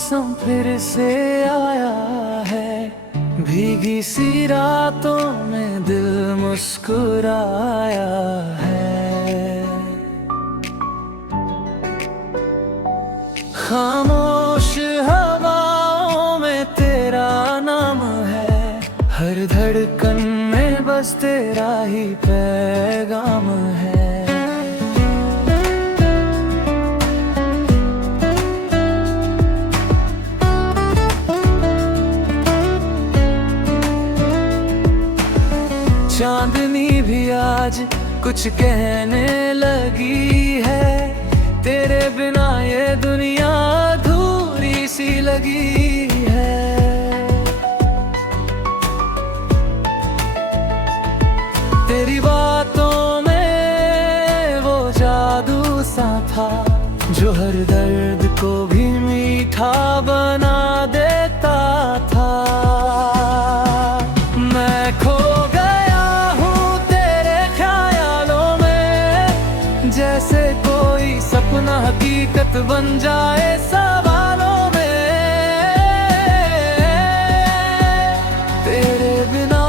मौसम फिर से आया है, भीगी सी रातों में दिल मुस्कुराया है। खामोश हवाओं में तेरा नाम है, हर धड़कन में बस तेरा ही पैगाम है। चांदनी भी आज कुछ कहने लगी है, तेरे बिना ये दुनिया अधूरी सी लगी है। तेरी बातों में वो जादू सा था, जो हर दर्द को भी मीठा बना देता था। मैं खो जैसे कोई सपना हकीकत बन जाए सवालों में, तेरे बिना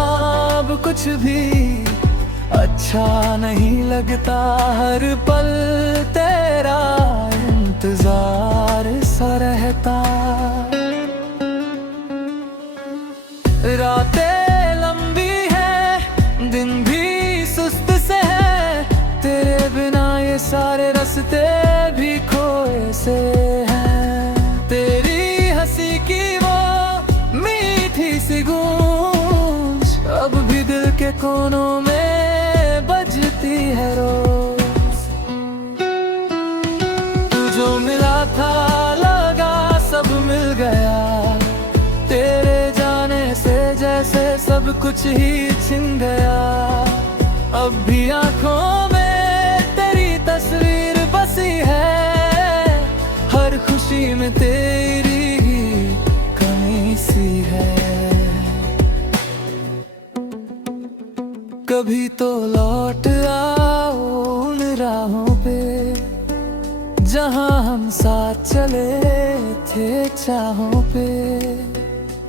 अब कुछ भी अच्छा नहीं लगता। हर पल तेरा इंतजार सा रहता। रातें लंबी है, दिन भी सुस्त से है, तेरे बिना ये सारे रास्ते भी खोए से हैं। तेरी हंसी की वो मीठी सी गूंज अब भी दिल के कोनों में बजती है रोज। तू जो मिला था लगा सब मिल गया, तेरे जाने से जैसे सब कुछ ही छिन गया। अब भी आंखों में तस्वीर बसी है, हर खुशी में तेरी ही कमी सी है। कभी तो लौट आओ उन राहों पे, जहां हम साथ चले थे चाहों पे।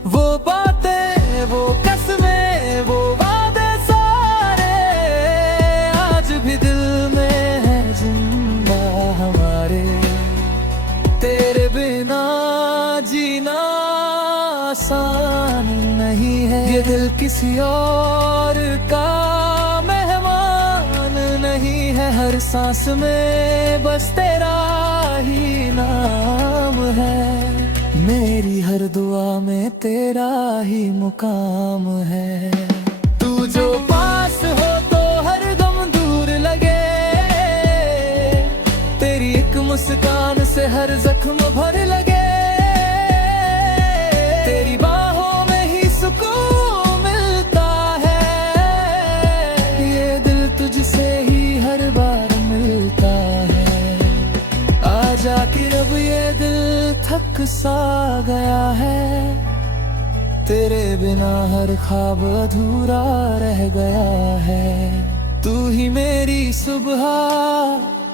वो बातें, वो कसमें, वो वादे सारे आज भी दिल में हमारे। तेरे बिना जीना आसान नहीं है, ये दिल किसी और का मेहमान नहीं है। हर सांस में बस तेरा ही नाम है, मेरी हर दुआ में तेरा ही मुकाम है। तू जो पास हो तो हर गम दूर लगे, मुस्कान से हर जख्म भर लगे। तेरी बाहों में ही सुकून मिलता है, ये दिल तुझसे ही हर बार मिलता है। आजा कि अब ये दिल थक सा गया है, तेरे बिना हर ख्वाब अधूरा रह गया है। तू ही मेरी सुबह,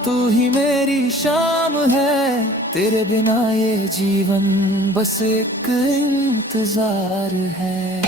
तू ही मेरी शाम है, तेरे बिना ये जीवन बस एक इंतजार है।